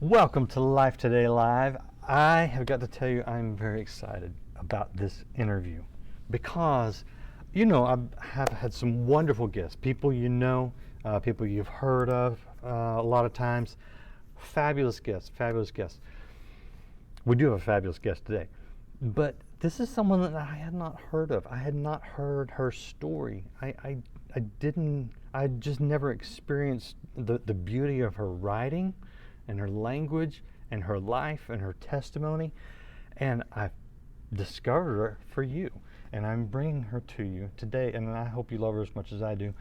Welcome to Life Today Live. I have got to tell you, I'm very excited about this interview because, I have had some wonderful guests, people people you've heard of a lot of times. Fabulous guests, fabulous guests. We do have a fabulous guest today, but this is someone that I had not heard of. I had not heard her story. I didn't, I just never experienced the beauty of her writing and her language and her life and her testimony. And I've discovered her for you. And I'm bringing her to you today. And I hope you love her as much as I do.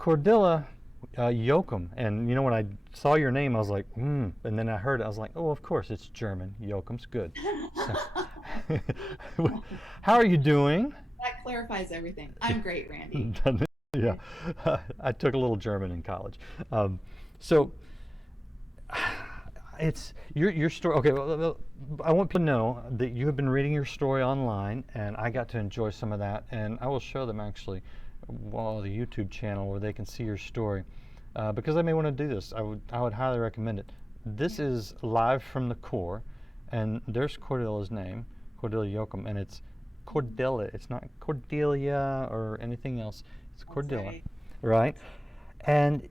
Cordila Jochim. And when I saw your name, I was like, And then I heard it. I was like, oh, of course, it's German. Jochim's good. So, how are you doing? That clarifies everything. I'm great, Randy. Yeah, I took a little German in college. So it's your story. Okay, well, I want people to know that you have been reading your story online, and I got to enjoy some of that. And I will show them actually, the YouTube channel where they can see your story, because they may want to do this. I would highly recommend it. This is live from the core, and there's Cordila's name, Cordila Jochim, and it's Cordila. It's not Cordelia or anything else. It's That's Cordila, right. right? And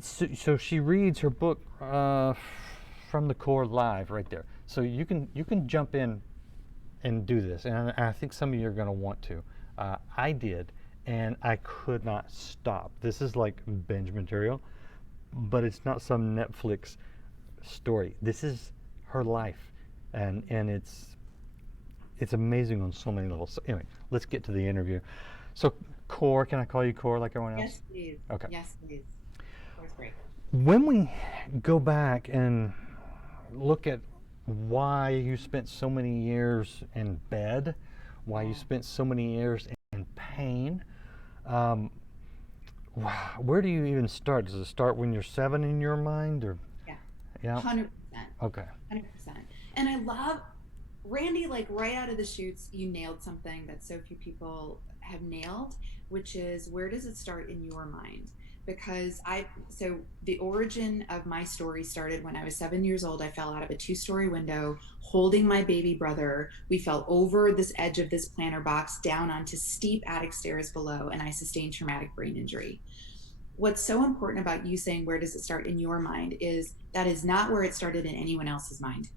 so she reads her book from the core live right there. So you can jump in and do this, and I think some of you are going to want to. I did, and I could not stop. This is like binge material, but it's not some Netflix story. This is her life, and it's amazing on so many levels. So anyway, let's get to the interview. So Core, can I call you Core like everyone else? Yes, please. Okay. Yes, please. That's great. When we go back and look at why you spent so many years in bed, why you Yeah. spent so many years in pain, um, where do you even start? Does it start when you're 7 in your mind, or Yeah. yeah? 100%. Okay. 100%. And I love, Randy, like right out of the chutes, you nailed something that so few people have nailed, which is where does it start in your mind? Because so the origin of my story started when I was 7 years old. I fell out of a two-story window holding my baby brother. We fell over this edge of this planter box down onto steep attic stairs below, and I sustained traumatic brain injury. What's so important about you saying where does it start in your mind is that is not where it started in anyone else's mind.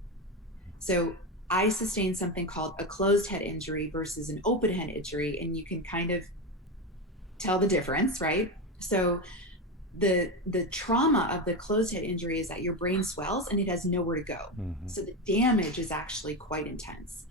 So I sustained something called a closed head injury versus an open head injury, and you can kind of tell the difference, right? So the trauma of the closed head injury is that your brain swells and it has nowhere to go. Mm-hmm. So the damage is actually quite intense.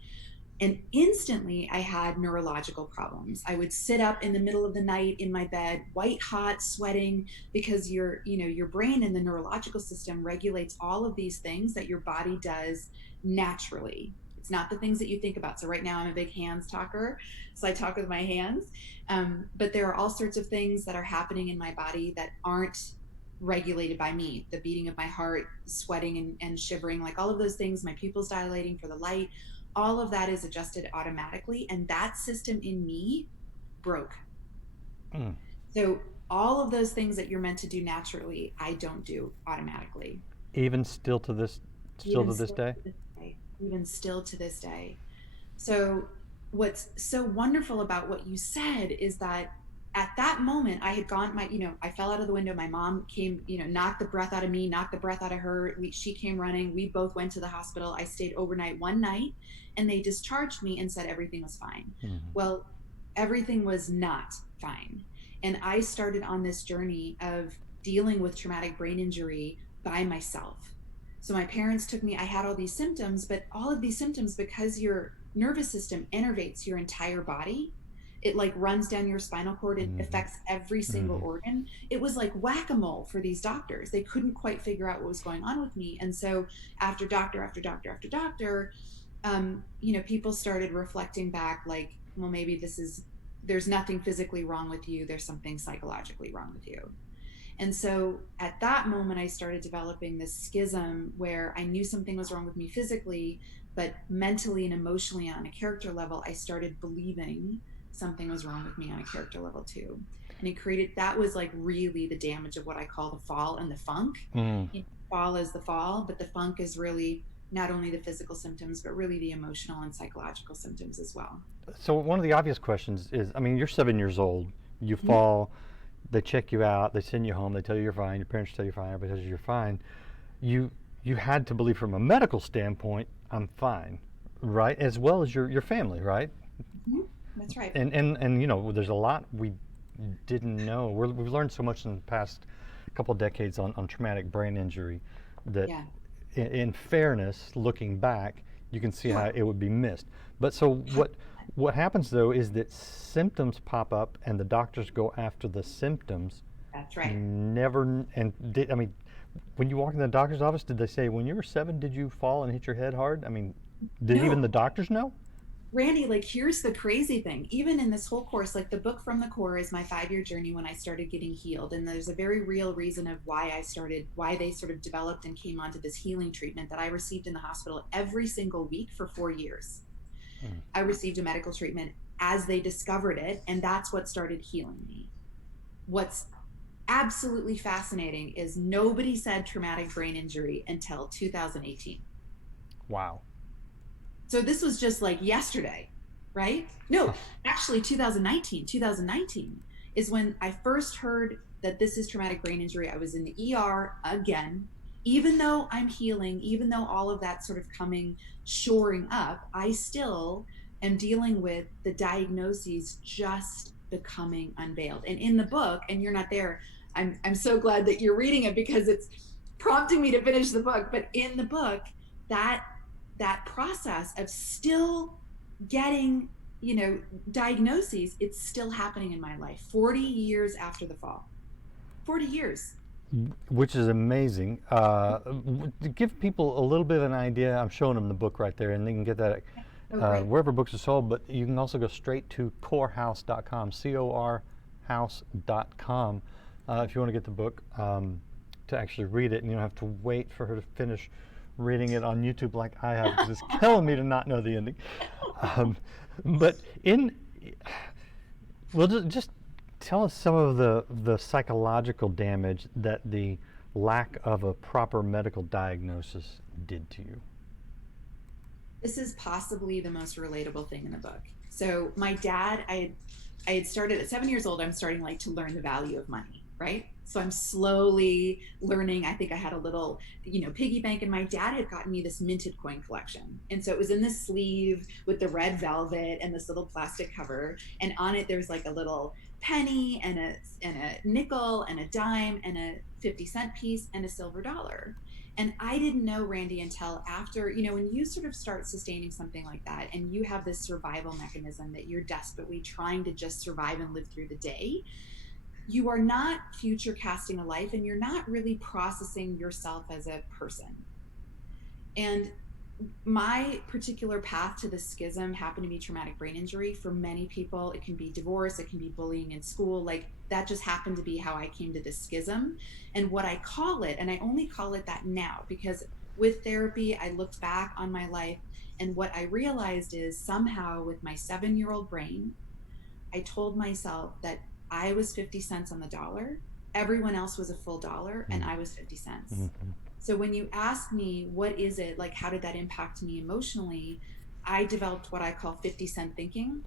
And instantly I had neurological problems. I would sit up in the middle of the night in my bed, white hot, sweating, because your brain and the neurological system regulates all of these things that your body does naturally. It's not the things that you think about. So right now I'm a big hands talker, so I talk with my hands. But there are all sorts of things that are happening in my body that aren't regulated by me. The beating of my heart, sweating and shivering, like all of those things, my pupils dilating for the light, all of that is adjusted automatically. And that system in me broke. Mm. So all of those things that you're meant to do naturally, I don't do automatically. Even still Even to this still day. to this day. Even still to this day. So what's so wonderful about what you said is that at that moment I had gone I fell out of the window. My mom came, knocked the breath out of me, knocked the breath out of her. She came running. We both went to the hospital. I stayed overnight one night, and they discharged me and said everything was fine. Mm-hmm. Well, everything was not fine. And I started on this journey of dealing with traumatic brain injury by myself. So my parents took me, I had all these symptoms, but all of these symptoms, because your nervous system innervates your entire body, it like runs down your spinal cord, it Mm-hmm. affects every single Mm-hmm. organ. It was like whack-a-mole for these doctors. They couldn't quite figure out what was going on with me. And so after doctor after doctor after doctor, people started reflecting back like, well, maybe there's nothing physically wrong with you, there's something psychologically wrong with you. And so at that moment, I started developing this schism where I knew something was wrong with me physically, but mentally and emotionally on a character level, I started believing something was wrong with me on a character level too. And that was like really the damage of what I call the fall and the funk. Mm. You fall is the fall, but the funk is really not only the physical symptoms, but really the emotional and psychological symptoms as well. So one of the obvious questions is, I mean, you're 7 years old, you Mhm. fall, they check you out, they send you home, they tell you you're fine, your parents tell you you're fine, everybody tells you you're fine. You you had to believe from a medical standpoint, I'm fine, right? As well as your family, right? Mhm. That's right. And you know, there's a lot we didn't know. We've learned so much in the past couple decades on traumatic brain injury that, Yeah. in fairness, looking back, you can see how Sure. it would be missed. But so what happens though is that symptoms pop up and the doctors go after the symptoms. That's right. Never and did I mean, when you walk in the doctor's office, did they say when you were 7 did you fall and hit your head hard? I mean, did even No, the doctors know? Randy, like here's the crazy thing. Even in this whole course, like the book From the Core is my 5 year journey when I started getting healed. And there's a very real reason of why they sort of developed and came onto this healing treatment that I received in the hospital every single week for 4 years. Mm. I received a medical treatment as they discovered it, and that's what started healing me. What's absolutely fascinating is nobody said traumatic brain injury until 2018. Wow. So this was just like yesterday, right? No, actually 2019 is when I first heard that this is traumatic brain injury. I was in the ER again. Even though I'm healing, even though all of that sort of coming, shoring up, I still am dealing with the diagnoses just becoming unveiled. And in the book, and you're not there, I'm so glad that you're reading it because it's prompting me to finish the book. But in the book, that that process of still getting, diagnoses, it's still happening in my life 40 years after the fall. 40 years. Which is amazing. To give people a little bit of an idea, I'm showing them the book right there, and they can get that Oh, great. wherever books are sold. But you can also go straight to corehouse.com, corhouse.com, if you want to get the book, to actually read it, and you don't have to wait for her to finish reading it on YouTube like I have, because it's killing me to not know the ending. Um, but well, just tell us some of the psychological damage that the lack of a proper medical diagnosis did to you. This is possibly the most relatable thing in the book. So my dad, I had started at 7 years old. I'm starting like to learn the value of money, right? So I'm slowly learning. I think I had a little, piggy bank, and my dad had gotten me this minted coin collection. And so it was in this sleeve with the red velvet and this little plastic cover. And on it, there's like a little penny and a nickel and a dime and a 50-cent piece and a silver dollar. And I didn't know, Randy, until after, when you sort of start sustaining something like that and you have this survival mechanism that you're desperately trying to just survive and live through the day, you are not future casting a life and you're not really processing yourself as a person. And my particular path to the schism happened to be traumatic brain injury. For many people, it can be divorce, it can be bullying in school. Like that just happened to be how I came to this schism. And what I call it, and I only call it that now because with therapy, I looked back on my life, and what I realized is somehow with my 7 year old brain, I told myself that I was 50 cents on the dollar, everyone else was a full dollar, and I was 50 cents. Mm-hmm. So when you ask me, what is it, like, how did that impact me emotionally? I developed what I call 50-cent thinking.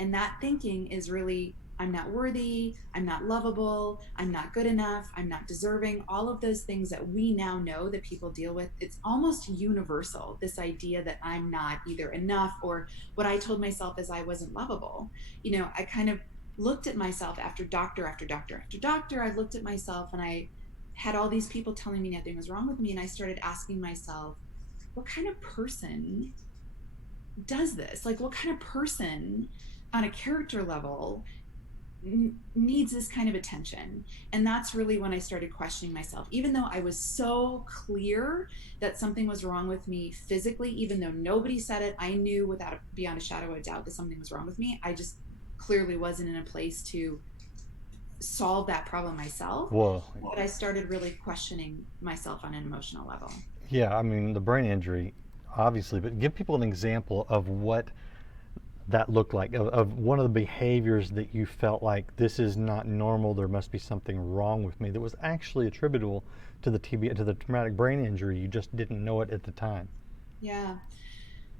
And that thinking is really, I'm not worthy, I'm not lovable, I'm not good enough, I'm not deserving, all of those things that we now know that people deal with. It's almost universal, this idea that I'm not either enough, or what I told myself is I wasn't lovable. I kind of looked at myself after doctor after doctor after doctor. I looked at myself and I had all these people telling me nothing was wrong with me. And I started asking myself, what kind of person does this? Like, what kind of person on a character level needs this kind of attention? And that's really when I started questioning myself. Even though I was so clear that something was wrong with me physically, even though nobody said it, I knew without beyond a shadow of a doubt that something was wrong with me. I just clearly wasn't in a place to solve that problem myself. Whoa. But I started really questioning myself on an emotional level. Yeah, I mean, the brain injury, obviously, but give people an example of what that looked like, of one of the behaviors that you felt like this is not normal, there must be something wrong with me, that was actually attributable to the TB, to the traumatic brain injury. You just didn't know it at the time. Yeah.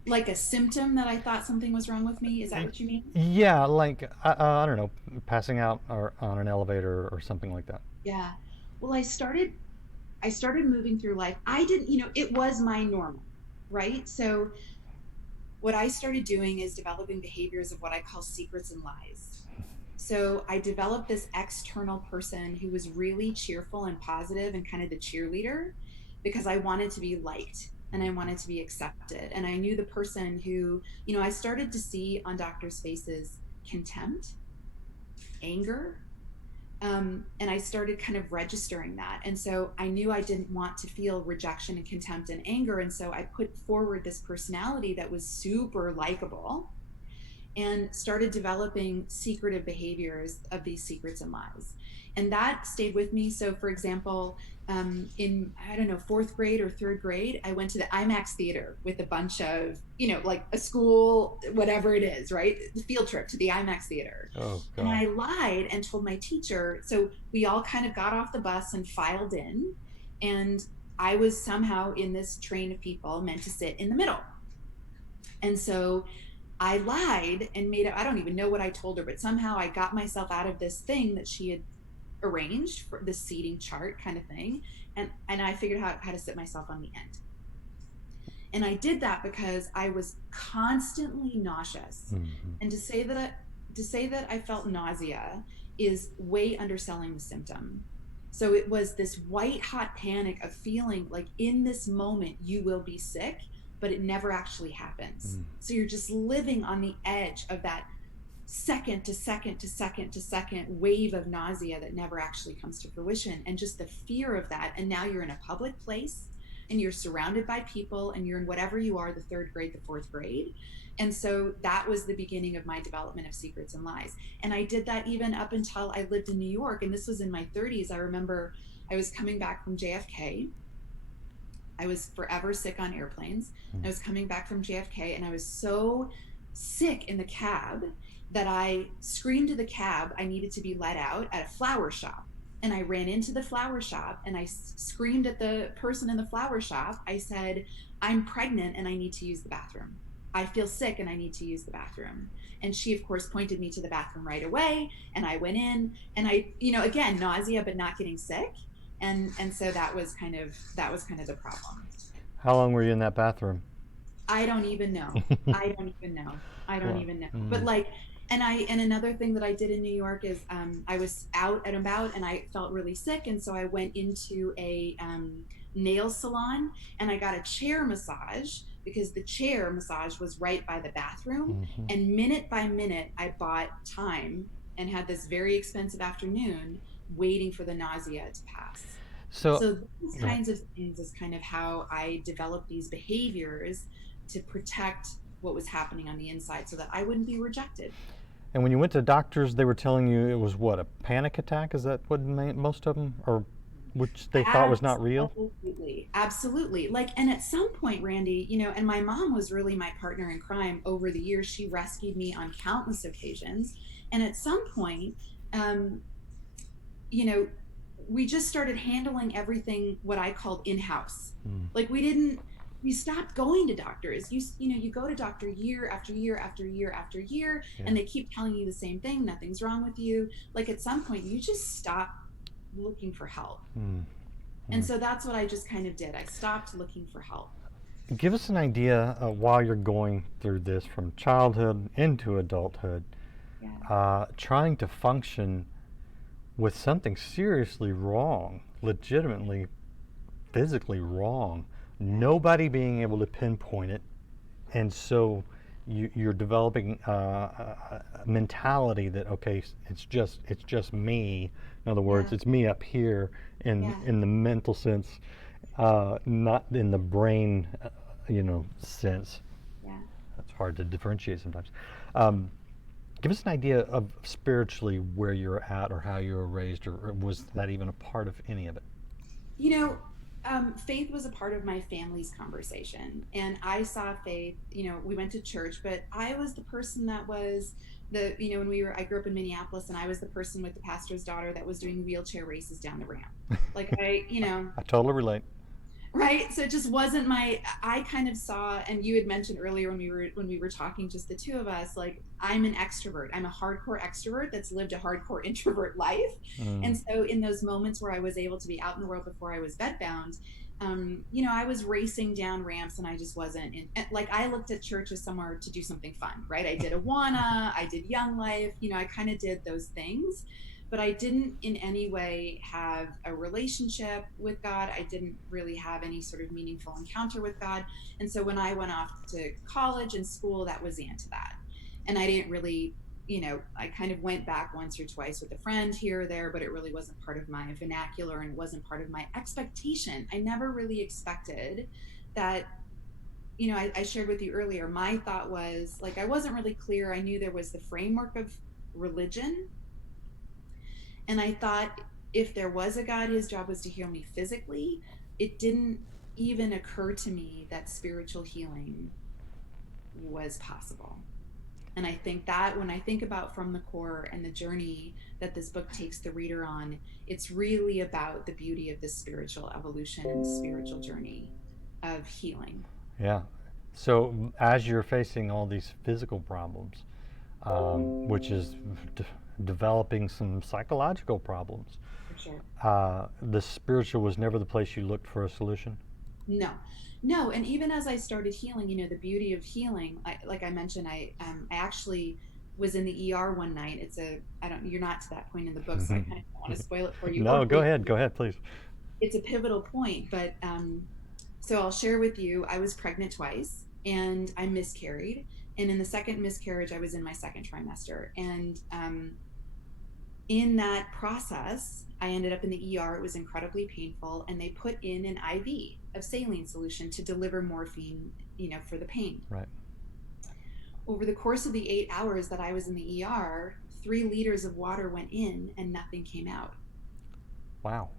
Like a symptom that I thought something was wrong with me. Is that what you mean? Yeah, like I don't know, passing out or on an elevator or something like that. Yeah. Well, I started moving through life. I didn't, it was my normal, right? So what I started doing is developing behaviors of what I call secrets and lies. So I developed this external person who was really cheerful and positive and kind of the cheerleader because I wanted to be liked and I wanted to be accepted. And I knew the person who, I started to see on doctors' faces contempt, anger, and I started kind of registering that. And so I knew I didn't want to feel rejection and contempt and anger. And so I put forward this personality that was super likable and started developing secretive behaviors of these secrets and lies. And that stayed with me. So, for example, in, I don't know, fourth grade or third grade, I went to the IMAX theater with a bunch of, like a school, whatever it is, right? The field trip to the IMAX theater. Oh And God. I lied and told my teacher. So we all kind of got off the bus and filed in. And I was somehow in this train of people meant to sit in the middle. And so I lied and made it. I don't even know what I told her, but somehow I got myself out of this thing that she had arranged for this seating chart kind of thing. And I figured out how to sit myself on the end. And I did that because I was constantly nauseous. Mm-hmm. And to say that I felt nausea is way underselling the symptom. So it was this white hot panic of feeling like in this moment you will be sick, but it never actually happens. Mm. So you're just living on the edge of that second to second to second to second wave of nausea that never actually comes to fruition, and just the fear of that. And now you're in a public place and you're surrounded by people and you're in whatever you are, the third grade, the fourth grade. And so that was the beginning of my development of secrets and lies. And I did that even up until I lived in New York, and this was in my 30s. I remember I was coming back from JFK. I was forever sick on airplanes. I was coming back from JFK and I was so sick in the cab that I screamed to the cab I needed to be let out at a flower shop. And I ran into the flower shop and I screamed at the person in the flower shop. I said, I'm pregnant and I need to use the bathroom. I feel sick and I need to use the bathroom. And she, of course, pointed me to the bathroom right away. And I went in and again, nausea, but not getting sick. And so that was kind of the problem. How long were you in that bathroom? I don't even know. I don't even know. I don't Well, even know. But mm, like, and another thing that I did in New York is I was out and about and I felt really sick, and so I went into a nail salon and I got a chair massage because the chair massage was right by the bathroom. mhm. And minute by minute, I bought time and had this very expensive afternoon waiting for the nausea to pass. So, So these go ahead. kinds of things is kind of how I developed these behaviors to protect what was happening on the inside so that I wouldn't be rejected. And when you went to doctors, they were telling you it was what, a panic attack? Is that what most of them, or which they thought was not real? Absolutely. Absolutely. Like, and at some point, Randy, and my mom was really my partner in crime over the years. She rescued me on countless occasions. And at some point, um, you know, we just started handling everything what I called in-house. Mm, Like we stopped going to doctors. You go to doctor year after year after year after year, yeah. and they keep telling you the same thing. Nothing's wrong with you. Like at some point, you just stop looking for help. Mm, And mm. so that's what I just kind of did. I stopped looking for help. Give us an idea while you're going through this from childhood into adulthood, Yeah. trying to function with something seriously wrong, legitimately physically wrong, Yeah. nobody being able to pinpoint it, and so you're developing a mentality that okay, it's just me. In other words, Yeah. it's me up here in Yeah. the mental sense, not in the brain, sense. Yeah. That's hard to differentiate sometimes. Um, Give us an idea of spiritually where you're at or how you were raised, or was that even a part of any of it? You know, Faith was a part of my family's conversation, and I saw faith. We went to church, but I was the person that was when I grew up in Minneapolis, and I was the person with the pastor's daughter that was doing wheelchair races down the ramp. Like I totally relate. right. So it just wasn't I kind of saw, and you had mentioned earlier when we were talking, just the two of us, like I'm an extrovert. I'm a hardcore extrovert that's lived a hardcore introvert life. Mm. And so in those moments where I was able to be out in the world before I was bedbound, I was racing down ramps and I just wasn't like I looked at church as somewhere to do something fun, right? I did Awana, I did Young Life, I kind of did those things, but I didn't in any way have a relationship with God. I didn't really have any sort of meaningful encounter with God. And so when I went off to college and school, that was the end to that. And I didn't really, I kind of went back once or twice with a friend here or there, but it really wasn't part of my vernacular and it wasn't part of my expectation. I never really expected that. I shared with you earlier, my thought was like, I wasn't really clear. I knew there was the framework of religion, and I thought if there was a God, his job was to heal me physically. It didn't even occur to me that spiritual healing was possible. And I think that when I think about From the Core and the journey that this book takes the reader on, it's really about the beauty of this spiritual evolution and spiritual journey of healing. Yeah. So as you're facing all these physical problems, which is developing some psychological problems, For sure. the spiritual was never the place you looked for a solution. No, no. And even as I started healing, the beauty of healing, like I mentioned, I actually was in the ER one night. I don't, you're not to that point in the book, so I kind of don't want to spoil it for you or No, for go you. ahead. Go ahead, please. It's a pivotal point, but so I'll share with you, I was pregnant twice and I miscarried. And in the second miscarriage, I was in my second trimester. And in that process, I ended up in the ER. It was incredibly painful. And they put in an IV of saline solution to deliver morphine, for the pain. Right. Over the course of the 8 hours that I was in the ER, 3 liters of water went in and nothing came out. Wow.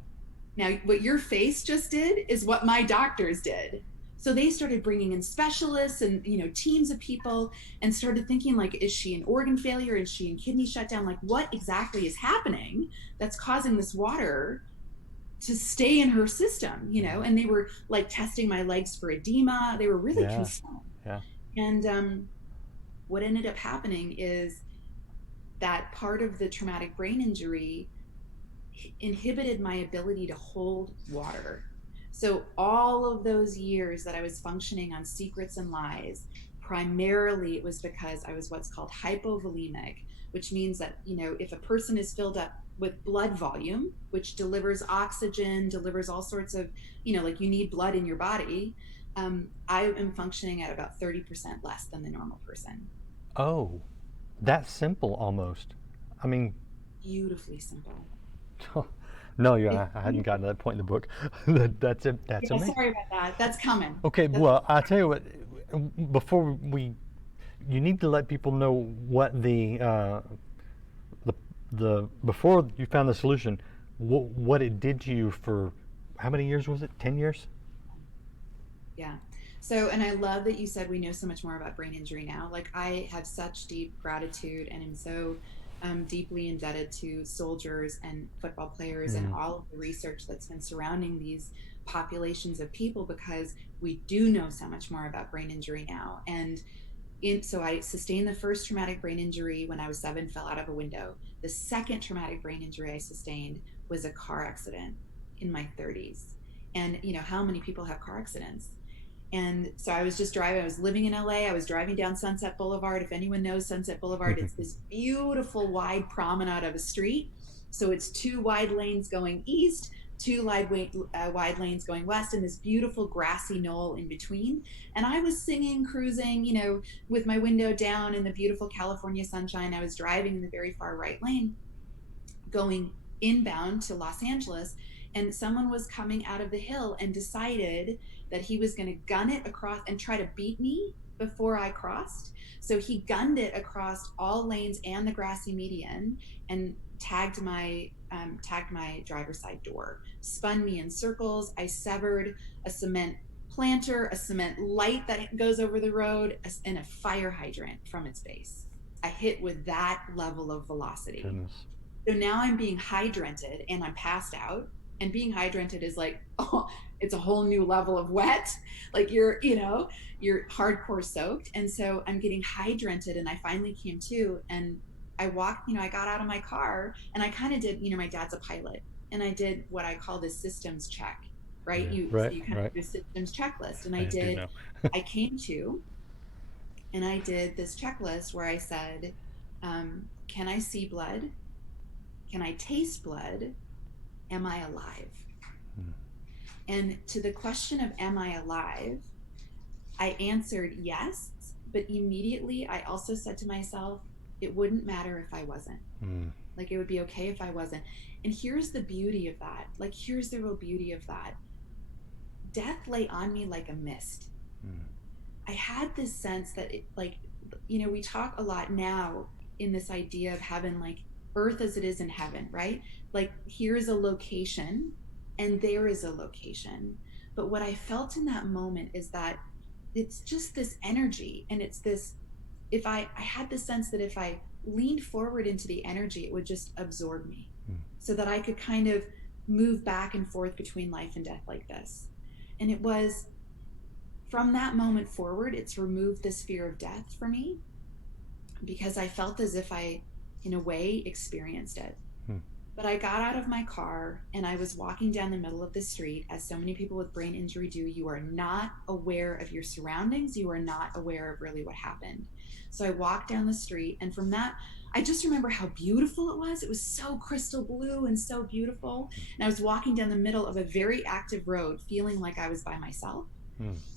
Now, what your face just did is what my doctors did. So they started bringing in specialists and teams of people and started thinking like, is she in organ failure? Is she in kidney shutdown? Like, what exactly is happening that's causing this water to stay in her system? And they were like testing my legs for edema. They were really Yeah. concerned. Yeah. And what ended up happening is that part of the traumatic brain injury inhibited my ability to hold water. So all of those years that I was functioning on secrets and lies, primarily it was because I was what's called hypovolemic, which means that, if a person is filled up with blood volume, which delivers oxygen, delivers all sorts of, like you need blood in your body, I am functioning at about 30% less than the normal person. Oh, that's simple almost. I mean, Beautifully simple. no, yeah, It's I hadn't gotten to beautiful. that point in the book. That's it. That's Yeah, amazing. sorry about that. That's coming. Okay, That's well, I tell you what. Before we, you need to let people know what the before you found the solution, what it did to you for how many years was it? 10 years? Yeah. So, and I love that you said we know so much more about brain injury now. Like, I have such deep gratitude and am so deeply indebted to soldiers and football players and Mm. all of the research that's been surrounding these populations of people, because we do know so much more about brain injury now. And so I sustained the first traumatic brain injury when I was 7, fell out of a window. The second traumatic brain injury I sustained was a car accident in my 30s. And how many people have car accidents? And so I was just driving. I was living in LA. I was driving down Sunset Boulevard. If anyone knows Sunset Boulevard, it's this beautiful wide promenade of a street. So it's two wide lanes going east, two wide lanes going west, and this beautiful grassy knoll in between. And I was singing, cruising, with my window down in the beautiful California sunshine. I was driving in the very far right lane, going inbound to Los Angeles, and someone was coming out of the hill and decided that he was going to gun it across and try to beat me before I crossed. So he gunned it across all lanes and the grassy median and tagged my tagged my driver's side door, spun me in circles. I severed a cement planter, a cement light that goes over the road, and a fire hydrant from its base. I hit with that level of velocity. Goodness. So now I'm being hydranted and I'm passed out. And being hydranted is like, oh, it's a whole new level of wet. Like you're hardcore soaked. And so I'm getting hydranted and I finally came to and I walked, I got out of my car and I kind of did, my dad's a pilot. And I did what I call the systems check, right? Yeah. So Right. you kind of Right. do a systems checklist. And I do know. I came to and I did this checklist where I said, can I see blood? Can I taste blood? Am I alive? Hmm. And to the question of am I alive, I answered yes, but immediately I also said to myself, it wouldn't matter if I wasn't. Hmm. Like it would be okay if I wasn't. And here's the beauty of that. Like here's the real beauty of that. Death lay on me like a mist. Hmm. I had this sense that we talk a lot now in this idea of heaven, like earth as it is in heaven, right? Like here's a location and there is a location. But what I felt in that moment is that it's just this energy and it's this, if I had the sense that if I leaned forward into the energy, it would just absorb me so that I could kind of move back and forth between life and death like this. And it was from that moment forward, it's removed this fear of death for me because I felt as if I, in a way, experienced it. But I got out of my car and I was walking down the middle of the street. As so many people with brain injury do, you are not aware of your surroundings. You are not aware of really what happened. So I walked down the street, and from that, I just remember how beautiful it was. It was so crystal blue and so beautiful. And I was walking down the middle of a very active road, feeling like I was by myself.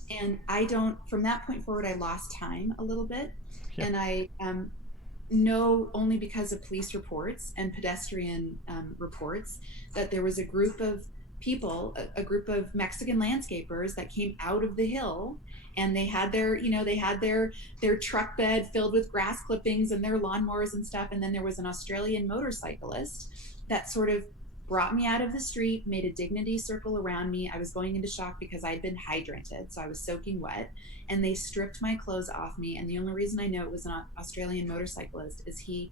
And from that point forward, I lost time a little bit. Yeah. And I know only because of police reports and pedestrian reports that there was a group of people, a group of Mexican landscapers that came out of the hill, and they had their truck bed filled with grass clippings and their lawnmowers and stuff. And then there was an Australian motorcyclist that sort of brought me out of the street, made a dignity circle around me. I was going into shock because I'd been hydranted, so I was soaking wet, and they stripped my clothes off me. And the only reason I know it was an Australian motorcyclist is he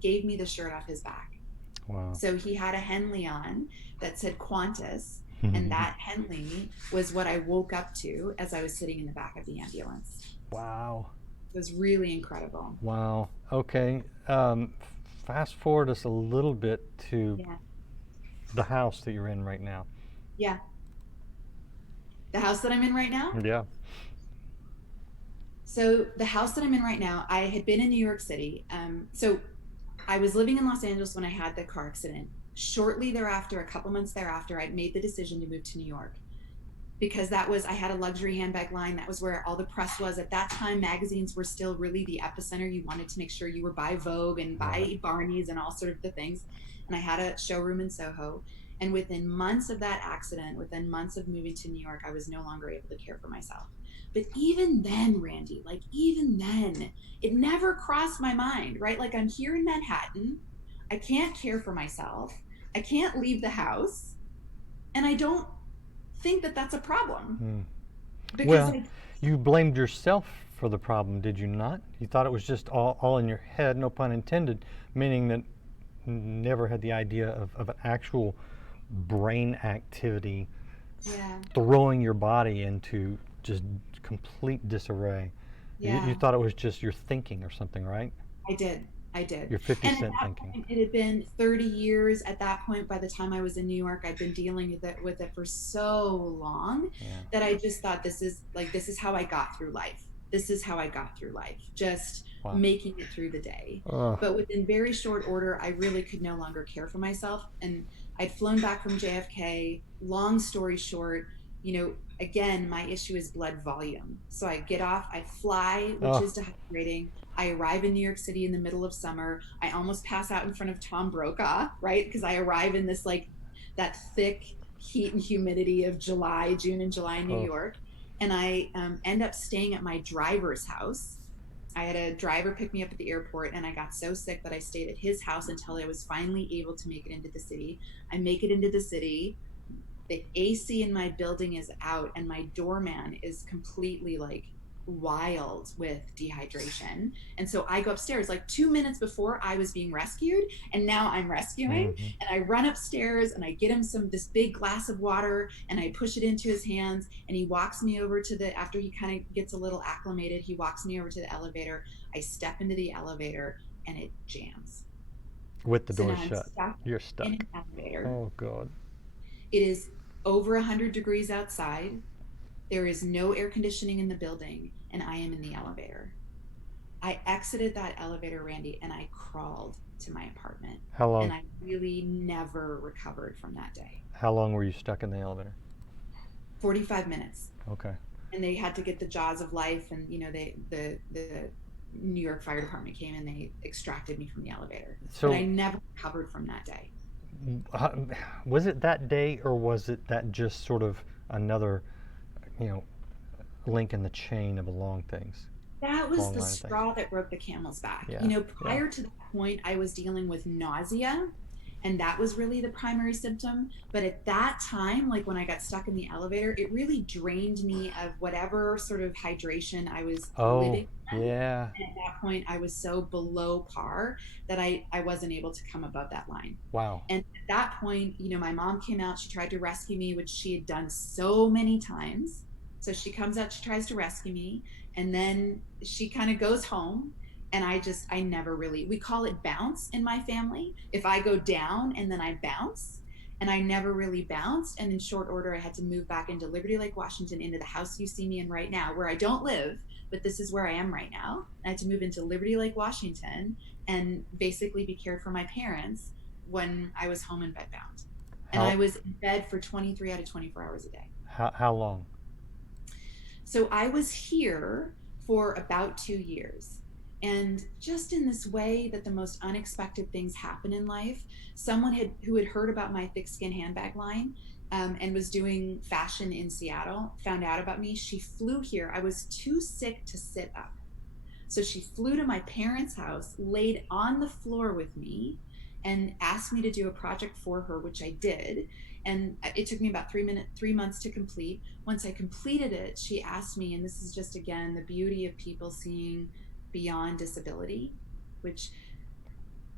gave me the shirt off his back. Wow. So he had a Henley on that said Qantas, and that Henley was what I woke up to as I was sitting in the back of the ambulance. Wow. It was really incredible. Wow. Okay. Fast forward us a little bit to the house that you're in right now. Yeah. The house that I'm in right now? Yeah. So the house that I'm in right now, I had been in New York City. So I was living in Los Angeles when I had the car accident. Shortly thereafter, a couple months thereafter, I'd made the decision to move to New York because I had a luxury handbag line. That was where all the press was. At that time, magazines were still really the epicenter. You wanted to make sure you were by Vogue and by Barney's and all sort of the things. And I had a showroom in Soho. And within months of that accident, within months of moving to New York, I was no longer able to care for myself. But even then, Randy, even then, it never crossed my mind, right? Like I'm here in Manhattan. I can't care for myself. I can't leave the house. And I don't think that that's a problem. Well, you blamed yourself for the problem, did you not? You thought it was just all in your head, no pun intended, meaning that never had the idea of an actual brain activity throwing your body into just complete disarray. You thought it was just your thinking or something, right? I did. Your 50-cent thinking. Point, it had been 30 years at that point. By the time I was in New York, I'd been dealing with it for so long that I just thought this is how I got through life. This is how I got through life, just making it through the day. But within very short order, I really could no longer care for myself. And I'd flown back from JFK. Long story short, again, my issue is blood volume. So I get off, I fly, which is dehydrating. I arrive in New York City in the middle of summer. I almost pass out in front of Tom Brokaw, right? Because I arrive in this that thick heat and humidity of June and July in New York. And I end up staying at my driver's house I had a driver pick me up at the airport, and I got so sick that I stayed at his house until I was finally able to make it into the city. I make it into the city. The AC in my building is out, and my doorman is completely like wild with dehydration. And so I go upstairs like 2 minutes before I was being rescued, and now I'm rescuing. Mm-hmm. And I run upstairs and I get him this big glass of water, and I push it into his hands, and he walks me over to after he kind of gets a little acclimated, he walks me over to the elevator. I step into the elevator and it jams. With the So door now I'm shut, stuck you're in stuck. an elevator. Oh God. It is over 100 degrees outside. There is no air conditioning in the building, and I am in the elevator. I exited that elevator, Randy, and I crawled to my apartment. How And long? I really never recovered from that day. How long were you stuck in the elevator? 45 minutes. Okay. And they had to get the jaws of life, and the New York Fire Department came and they extracted me from the elevator. But I So, never recovered from that day. uh, was it that day, or was it that just sort of another, you know, link in the chain of long things, That was long the line of things? straw that broke the camel's back. Yeah. Yeah. Prior to that point, I was dealing with nausea, and that was really the primary symptom. But at that time, like when I got stuck in the elevator, it really drained me of whatever sort of hydration I was Oh, living in. yeah. And at that point, I was so below par that I wasn't able to come above that line. Wow. And at that point, my mom came out. She tried to rescue me, which she had done so many times. So she comes out, she tries to rescue me, and then she kind of goes home. And I never really, we call it bounce in my family. If I go down and then I bounce, and I never really bounced. And in short order, I had to move back into Liberty Lake, Washington, into the house you see me in right now, where I don't live, but this is where I am right now. I had to move into Liberty Lake, Washington, and basically be cared for my parents when I was home and bed bound. And I How was in bed for 23 out of 24 hours a day. how long? So I was here for about 2 years. And just in this way that the most unexpected things happen in life, who had heard about my thick skin handbag line, and was doing fashion in Seattle, found out about me. She flew here. I was too sick to sit up. So she flew to my parents' house, laid on the floor with me, and asked me to do a project for her, which I did. And it took me about 3 months to complete. Once I completed it, she asked me, and this is just again the beauty of people seeing beyond disability, which,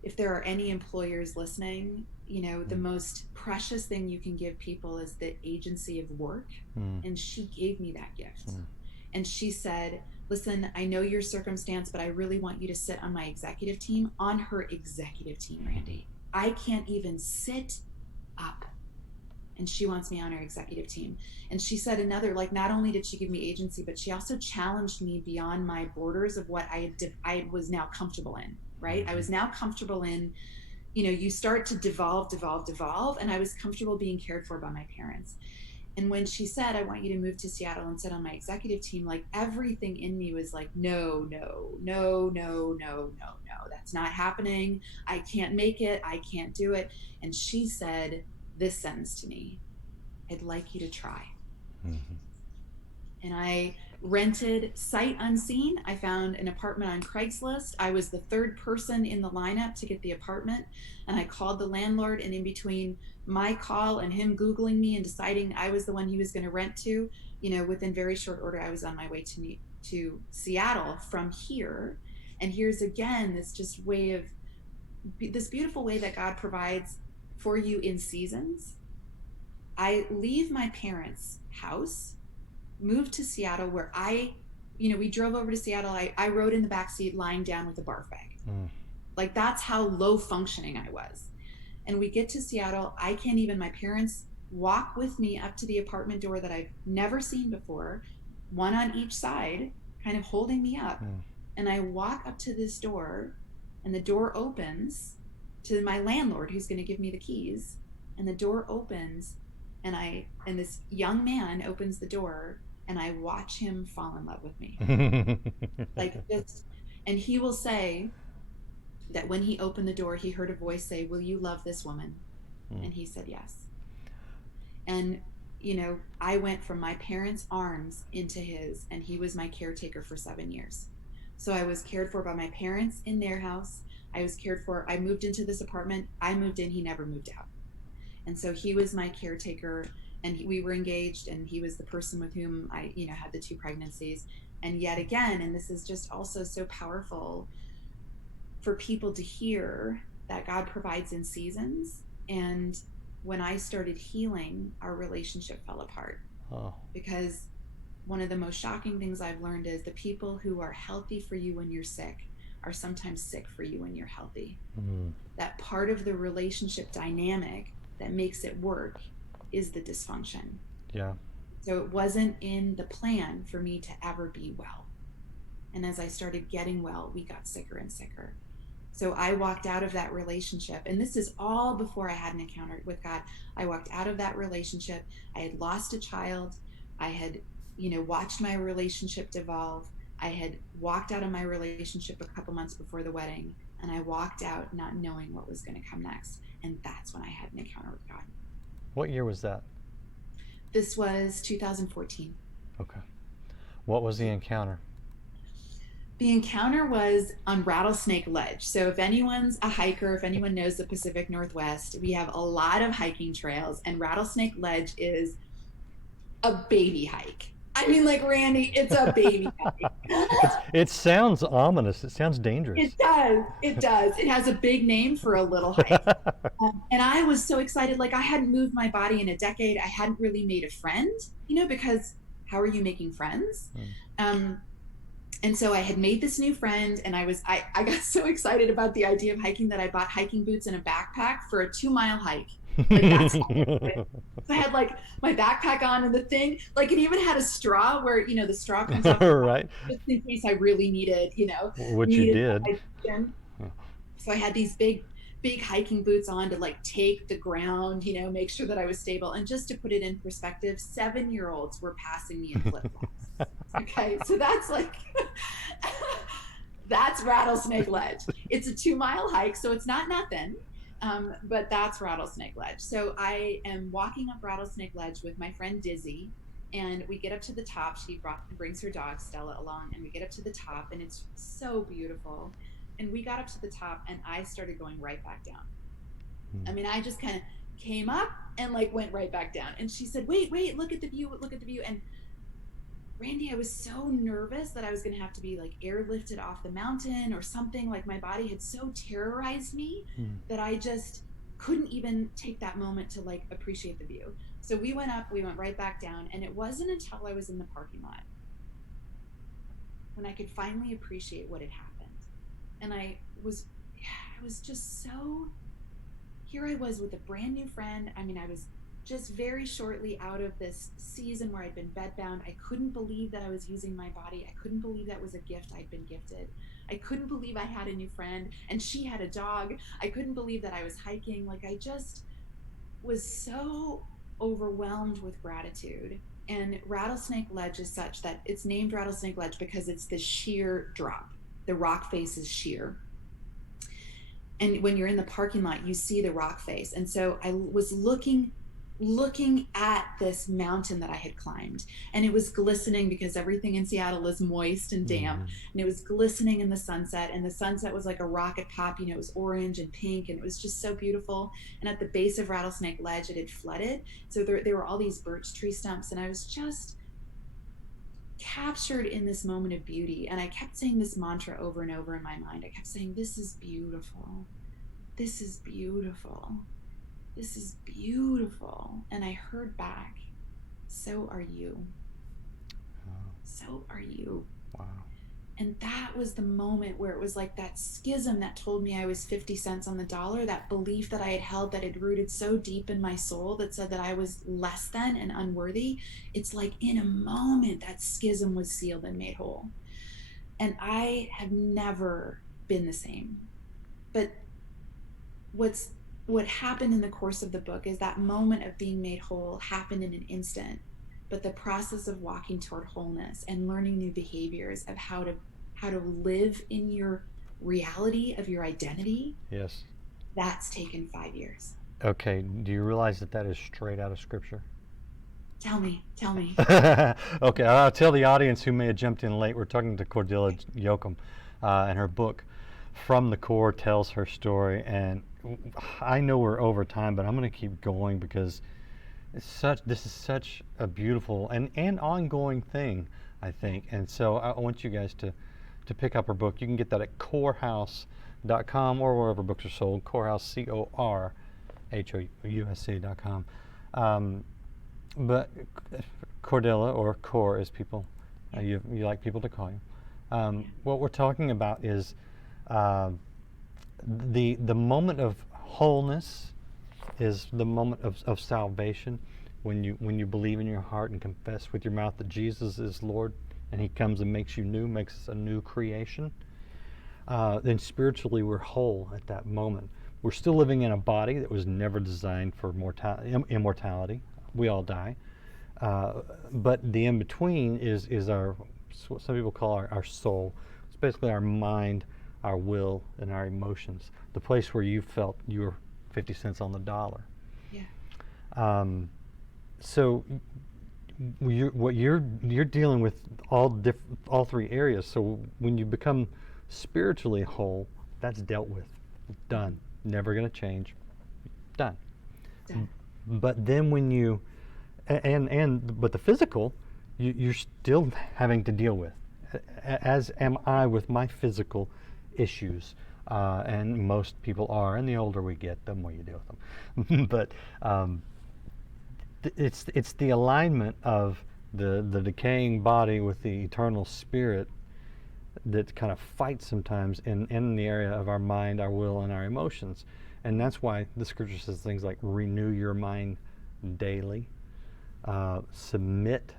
if there are any employers listening, the Mm. most precious thing you can give people is the agency of work. Mm. And she gave me that gift. Mm. And she said, listen, I know your circumstance, but I really want you to sit on my executive team, on her executive team, Randy. I can't even sit up. And she wants me on her executive team. And she said like, not only did she give me agency, but she also challenged me beyond my borders of what I was now comfortable in, right? I was now comfortable in, you start to devolve. And I was comfortable being cared for by my parents. And when she said, I want you to move to Seattle and sit on my executive team, like everything in me was like, no, no, no, no, no, no, no, that's not happening. I can't make it. I can't do it. And she said this sentence to me: I'd like you to try. Mm-hmm. And I rented sight unseen. I found an apartment on Craigslist. I was the third person in the lineup to get the apartment. And I called the landlord, and in between my call and him Googling me and deciding I was the one he was going to rent to, within very short order, I was on my way to Seattle from here. And here's again this beautiful way that God provides for you in seasons. I leave my parents' house, moved to Seattle, where we drove over to Seattle. I rode in the back seat lying down with a barf bag. Mm. Like, that's how low functioning I was. And we get to Seattle. My parents walk with me up to the apartment door that I've never seen before, one on each side, kind of holding me up. Mm. And I walk up to this door, and the door opens to my landlord, who's going to give me the keys. And the door opens, and this young man opens the door, and I watch him fall in love with me. Like this. And he will say that when he opened the door, he heard a voice say, will you love this woman? Mm. And he said yes. And I went from my parents' arms into his, and he was my caretaker for 7 years. So I was cared for by my parents in their house. I was cared for. I moved into this apartment. I moved in. He never moved out. And so he was my caretaker, and we were engaged, and he was the person with whom I, had the two pregnancies. And yet again, and this is just also so powerful for people to hear, that God provides in seasons. And when I started healing, our relationship fell apart. Oh. Because one of the most shocking things I've learned is the people who are healthy for you when you're sick are sometimes sick for you when you're healthy. Mm. That part of the relationship dynamic that makes it work is the dysfunction. Yeah. So it wasn't in the plan for me to ever be well. And as I started getting well, we got sicker and sicker. So I walked out of that relationship, and this is all before I had an encounter with God. I walked out of that relationship. I had lost a child. I had, watched my relationship devolve. I had walked out of my relationship a couple months before the wedding, and I walked out not knowing what was going to come next. And that's when I had an encounter with God. What year was that? This was 2014. Okay. What was the encounter? The encounter was on Rattlesnake Ledge. So, if anyone's a hiker, if anyone knows the Pacific Northwest, we have a lot of hiking trails, and Rattlesnake Ledge is a baby hike. I mean, like, Randy, it's a baby hike. It sounds ominous. It sounds dangerous. It does. It does. It has a big name for a little hike. And I was so excited. Like, I hadn't moved my body in a decade. I hadn't really made a friend, because how are you making friends? And so I had made this new friend, and I got so excited about the idea of hiking that I bought hiking boots and a backpack for a 2-mile hike. Like, that's so I had like my backpack on, and the thing, like, it even had a straw where, the straw comes up right. just in case I really needed, Which you did. hydration. So I had these big hiking boots on to like take the ground, make sure that I was stable. And just to put it in perspective, 7-year-olds were passing me in flip-flops. Okay, so that's like that's Rattlesnake Ledge. It's a 2-mile hike, so it's not nothing. But that's Rattlesnake Ledge. So I am walking up Rattlesnake Ledge with my friend Dizzy, and we get up to the top. She brings her dog Stella along, and we get up to the top, and it's so beautiful. And we got up to the top, and I started going right back down. I mean, I just kind of came up and like went right back down. And she said, wait, look at the view, look at the view. And Randy, I was so nervous that I was going to have to be like airlifted off the mountain or something. Like, my body had so terrorized me that I just couldn't even take that moment to like appreciate the view. So we went up, we went right back down. And it wasn't until I was in the parking lot when I could finally appreciate what had happened. And I was just so, here I was with a brand new friend. I mean, I was just very shortly out of this season where I'd been bedbound. I couldn't believe that I was using my body. I couldn't believe that was a gift I'd been gifted. I couldn't believe I had a new friend, and she had a dog. I couldn't believe that I was hiking. Like, I just was so overwhelmed with gratitude. And Rattlesnake Ledge is such that it's named Rattlesnake Ledge because it's the sheer drop. The rock face is sheer. And when you're in the parking lot, you see the rock face. And so I was looking at this mountain that I had climbed, and it was glistening because everything in Seattle is moist and damp. And it was glistening in the sunset, and the sunset was like a rocket pop, it was orange and pink, and it was just so beautiful. And at the base of Rattlesnake Ledge, it had flooded. So there were all these birch tree stumps, and I was just captured in this moment of beauty. And I kept saying this mantra over and over in my mind. I kept saying, this is beautiful. This is beautiful. This is beautiful. And I heard back, so are you. So are you. Wow. And that was the moment where it was like that schism that told me I was 50 cents on the dollar, that belief that I had held that had rooted so deep in my soul that said that I was less than and unworthy. It's like in a moment that schism was sealed and made whole. And I have never been the same. But what happened in the course of the book is that moment of being made whole happened in an instant, but the process of walking toward wholeness and learning new behaviors of how to live in your reality of your identity, yes, that's taken 5 years. Okay, do you realize that is straight out of Scripture? Tell me, tell me. Okay, I'll tell the audience who may have jumped in late. We're talking to Cordila Jochim, and her book, From the Core, tells her story. And I know we're over time, but I'm going to keep going because this is such a beautiful and ongoing thing, I think. And so I want you guys to pick up her book. You can get that at corehouse.com or wherever books are sold. Corehouse, CORHOUSC.com. But Cordilla, or Core as people, you like people to call you. What we're talking about is uh, the moment of wholeness is the moment of salvation, when you believe in your heart and confess with your mouth that Jesus is Lord, and He comes and makes you new, makes us a new creation. Then spiritually we're whole at that moment. We're still living in a body that was never designed for immortality. We all die. But the in between is what some people call our soul. It's basically our mind, our will, and our emotions. The place where you felt you were 50 cents on the dollar. Yeah. So you're dealing with all three areas. So when you become spiritually whole, that's dealt with, done, never going to change, done. Done. But then when you but the physical, you're still having to deal with, as am I with my physical issues, and most people are. And the older we get, the more you deal with them. But it's the alignment of the decaying body with the eternal spirit that kind of fights sometimes in the area of our mind, our will, and our emotions. And that's why the scripture says things like renew your mind daily, submit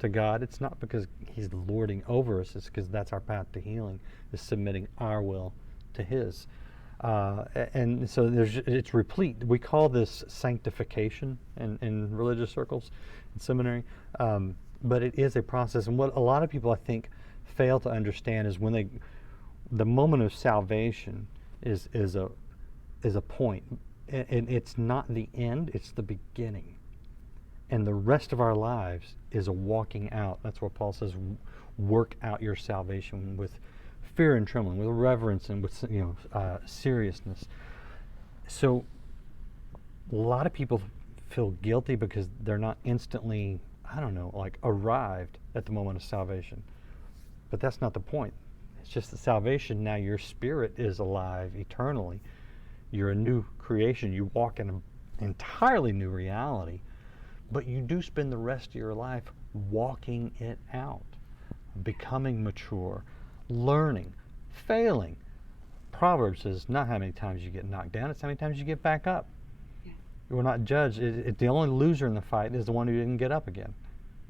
to God. It's not because He's lording over us, it's because that's our path to healing, is submitting our will to His. And so it's replete. We call this sanctification in religious circles, in seminary, but it is a process. And what a lot of people, I think, fail to understand is the moment of salvation is a point, and it's not the end; it's the beginning. And the rest of our lives is a walking out. That's where Paul says, "Work out your salvation with fear and trembling, with reverence and with seriousness." So a lot of people feel guilty because they're not instantly, I don't know, like arrived at the moment of salvation. But that's not the point. It's just that salvation, now your spirit is alive eternally. You're a new creation. You walk in an entirely new reality. But you do spend the rest of your life walking it out, becoming mature, learning, failing. Proverbs says not how many times you get knocked down, it's how many times you get back up. Yeah. We're not judged. The only loser in the fight is the one who didn't get up again,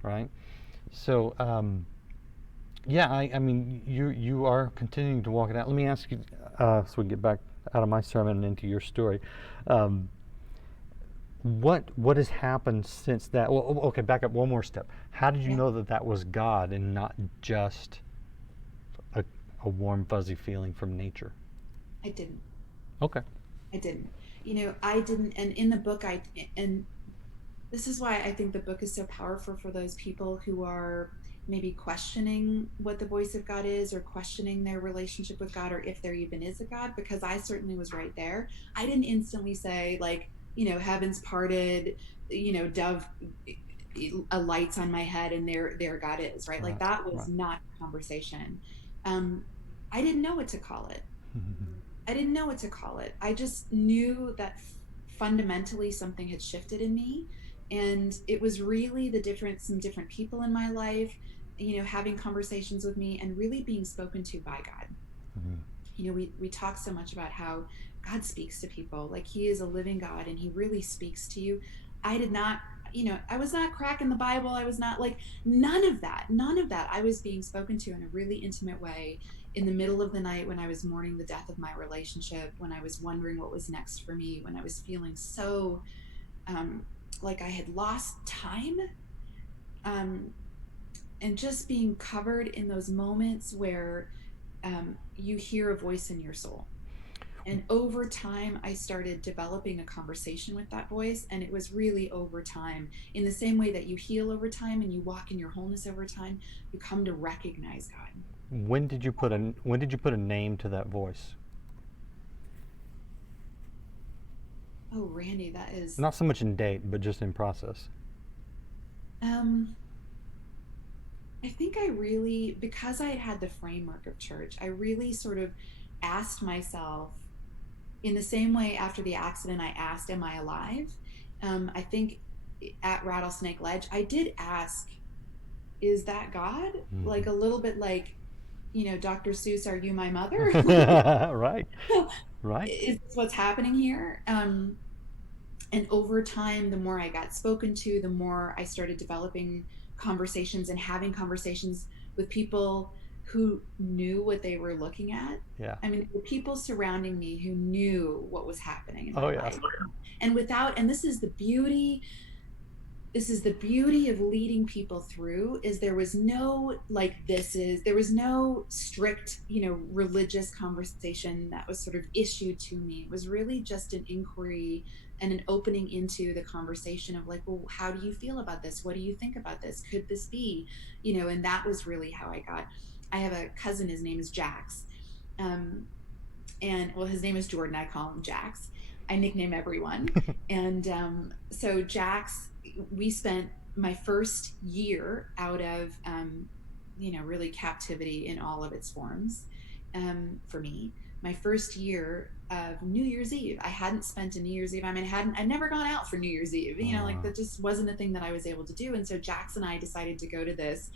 right? So, I mean, you are continuing to walk it out. Let me ask you, so we get back out of my sermon and into your story. What has happened since that? Well, okay, back up one more step. How did you Yeah. know that was God and not just a warm, fuzzy feeling from nature? I didn't. Okay. I didn't. I didn't. And in the book, and this is why I think the book is so powerful for those people who are maybe questioning what the voice of God is, or questioning their relationship with God, or if there even is a God, because I certainly was right there. I didn't instantly say, like, heavens parted, dove, lights on my head, and there God is, right? Like, Right. that was Right. not a conversation. um I didn't know what to call it. I didn't know what to call it. I just knew that fundamentally something had shifted in me. And it was really some different people in my life, having conversations with me and really being spoken to by God. Mhm. We talk so much about how God speaks to people, like He is a living God and He really speaks to you. I did not, I was not cracking the Bible. I was not, like, none of that, none of that. I was being spoken to in a really intimate way in the middle of the night, when I was mourning the death of my relationship, when I was wondering what was next for me, when I was feeling so, um, like I had lost time, um, and just being covered in those moments where, you hear a voice in your soul. And over time, I started developing a conversation with that voice. And it was really over time. In the same way that you heal over time and you walk in your wholeness over time, you come to recognize God. When did you put a name to that voice? Oh, Randy, that is, Not so much in date, but just in process. um, I think I really, because I had had the framework of church, I really sort of asked myself in the same way after the accident, I asked, am I alive? I think at Rattlesnake Ledge, I did ask, is that God? Like a little bit like, Dr. Seuss, are you my mother? Like, Right, right. is this what's happening here? And over time, the more I got spoken to, the more I started developing conversations and having conversations with people who knew what they were looking at. Yeah. I mean, there were people surrounding me who knew what was happening in Oh my yeah. life. And without, and this is the beauty of leading people through, is there was no like there was no strict, religious conversation that was sort of issued to me. It was really just an inquiry and an opening into the conversation of like, well, how do you feel about this? What do you think about this? Could this be, and that was really how I have a cousin, his name is Jax. um, and well, his name is Jordan. I call him Jax. I nickname everyone. And so Jax, we spent my first year out of, really captivity in all of its forms. For me, my first year of New Year's Eve, I hadn't spent a New Year's Eve. I mean, I'd never gone out for New Year's Eve. Like that just wasn't a thing that I was able to do. And so Jax and I decided to go to this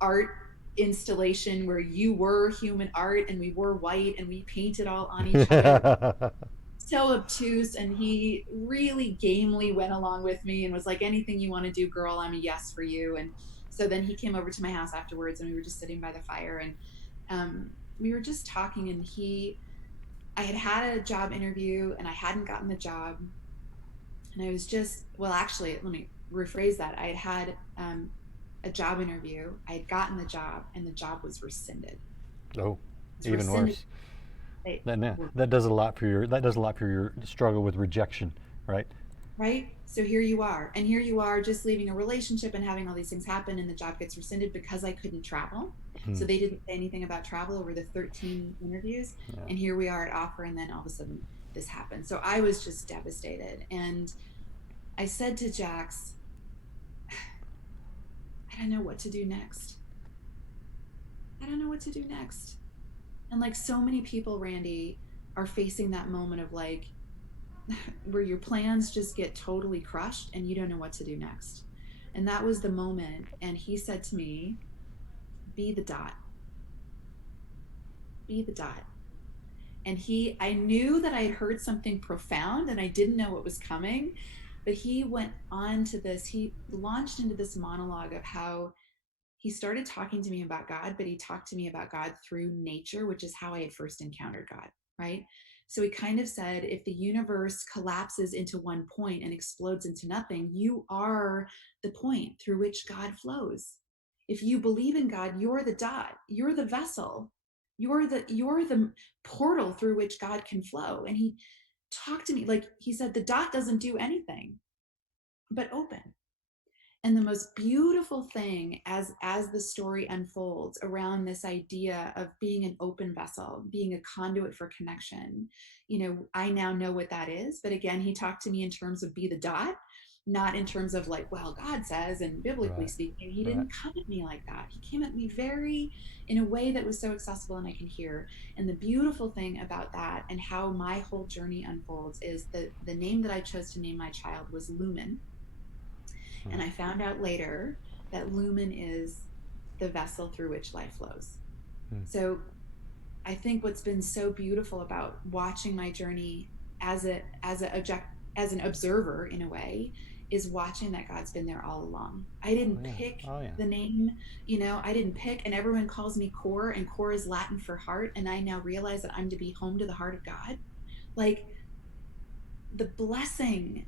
art installation where you were human art and we were white and we painted all on each other, so obtuse. And he really gamely went along with me and was like, anything you want to do, girl, I'm a yes for you. And so then he came over to my house afterwards and we were just sitting by the fire, and we were just talking. And I had had a job interview and I hadn't gotten the job. And I was just, well, actually, let me rephrase that. I had had a job interview, I had gotten the job, and the job was rescinded. Oh, It's even rescinded. worse. They were, That does a lot for your struggle with rejection, right? right? So here you are, and here you are just leaving a relationship and having all these things happen, and the job gets rescinded because I couldn't travel. Hmm. So they didn't say anything about travel over the 13 interviews, Yeah. and here we are at offer, and then all of a sudden this happened. So I was just devastated, and I said to Jax, I don't know what to do next. I don't know what to do next. And like so many people, Randy, are facing that moment of like, where your plans just get totally crushed and you don't know what to do next. And that was the moment. And he said to me, be the dot, be the dot. And I knew that I had heard something profound and I didn't know what was coming. But he went on to this, he launched into this monologue of how he started talking to me about God, but he talked to me about God through nature, which is how I had first encountered God, right? So he kind of said, if the universe collapses into one point and explodes into nothing, you are the point through which God flows. If you believe in God, you're the dot, you're the vessel, you're the portal through which God can flow. And he talked to me like he said, the dot doesn't do anything but open. And the most beautiful thing as the story unfolds around this idea of being an open vessel, being a conduit for connection, I now know what that is. But again, he talked to me in terms of be the dot, not in terms of like, well, God says, and biblically Right. speaking. He Right. didn't come at me like that. He came at me very in a way that was so accessible and I can hear. And the beautiful thing about that and how my whole journey unfolds is the name that I chose to name my child was Lumen. Hmm. And I found out later that lumen is the vessel through which life flows. Hmm. So I think what's been so beautiful about watching my journey as an observer in a way is watching that God's been there all along. I Oh didn't yeah. pick Oh yeah. the name, I didn't pick, and everyone calls me Core, and Core is Latin for heart. And I now realize that I'm to be home to the heart of God. Like the blessing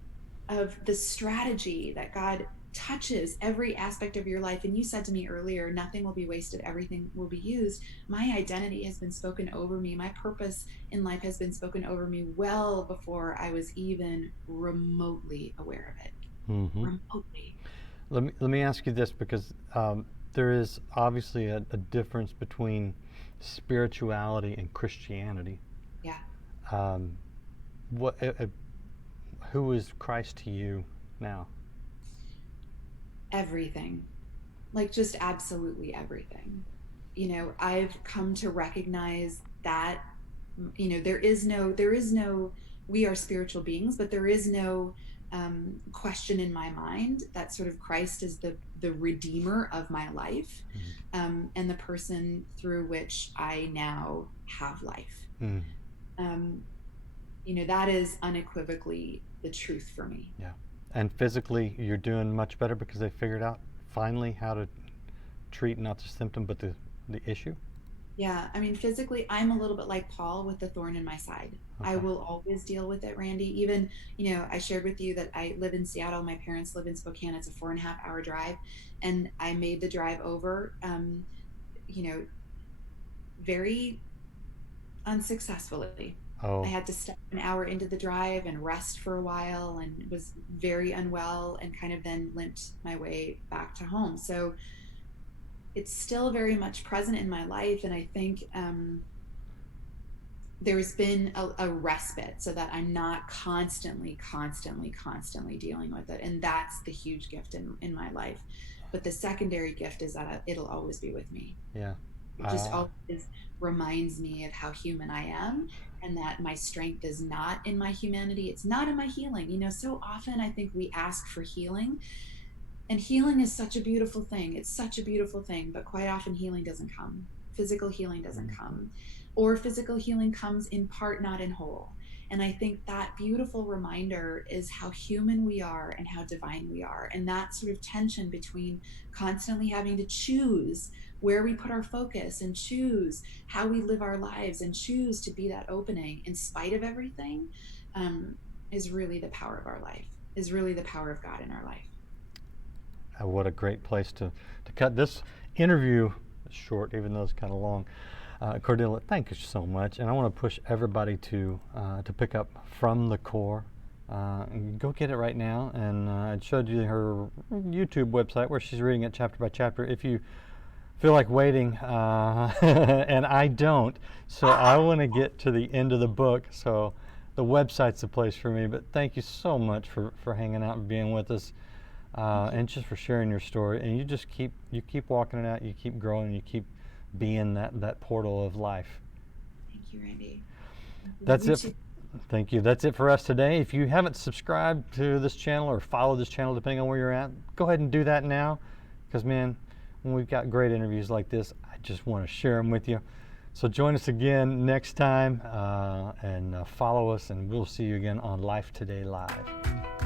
of the strategy that God touches every aspect of your life. And you said to me earlier, nothing will be wasted, everything will be used. My identity has been spoken over me. My purpose in life has been spoken over me well before I was even remotely aware of it. Hmm. Remotely. Let me ask you this, because there is obviously a difference between spirituality and Christianity. Yeah. Um, what who is Christ to you now? Everything. Like just absolutely everything. I've come to recognize that, there is no, we are spiritual beings, but there is no question in my mind that sort of Christ is the redeemer of my life, and the person through which I now have life. Mm. Um, that is unequivocally the truth for me. Yeah. And physically, you're doing much better because they figured out finally how to treat not the symptom but the issue. Yeah, I mean, physically, I'm a little bit like Paul with the thorn in my side. I Okay. will always deal with it, Randy. Even, I shared with you that I live in Seattle. My parents live in Spokane. It's a 4.5 hour drive. And I made the drive over, you know, very unsuccessfully. I Oh. had to step an hour into the drive and rest for a while and was very unwell and kind of then limped my way back to home. So it's still very much present in my life. And I think, there's been a respite so that I'm not constantly dealing with it. And that's the huge gift in my life. But the secondary gift is that it'll always be with me. Yeah. It just Uh, always reminds me of how human I am, and that my strength is not in my humanity. It's not in my healing. So often I think we ask for healing, and healing is such a beautiful thing. It's such a beautiful thing, but quite often healing doesn't come. Physical healing doesn't come, or physical healing comes in part, not in whole. And I think that beautiful reminder is how human we are and how divine we are. And that sort of tension between constantly having to choose where we put our focus and choose how we live our lives and choose to be that opening in spite of everything, um, is really the power of our life, is really the power of God in our life. what a great place to cut this interview short, even though it's kind of long. Cordila, thank you so much, and I want to push everybody to pick up From the Core. Go get it right now, and I showed you her YouTube website where she's reading it chapter by chapter. If you feel like waiting, and I don't, so I want to get to the end of the book, so the website's the place for me. But thank you so much for hanging out and being with us, and just for sharing your story. And you keep walking it out, you keep growing, you keep being that portal of life. Thank you, Randy. That's You it. too. Thank you. That's it for us today. If you haven't subscribed to this channel or follow this channel, depending on where you're at, go ahead and do that now. Because, man, when we've got great interviews like this, I just want to share them with you. So join us again next time, and follow us, and we'll see you again on Life Today Live.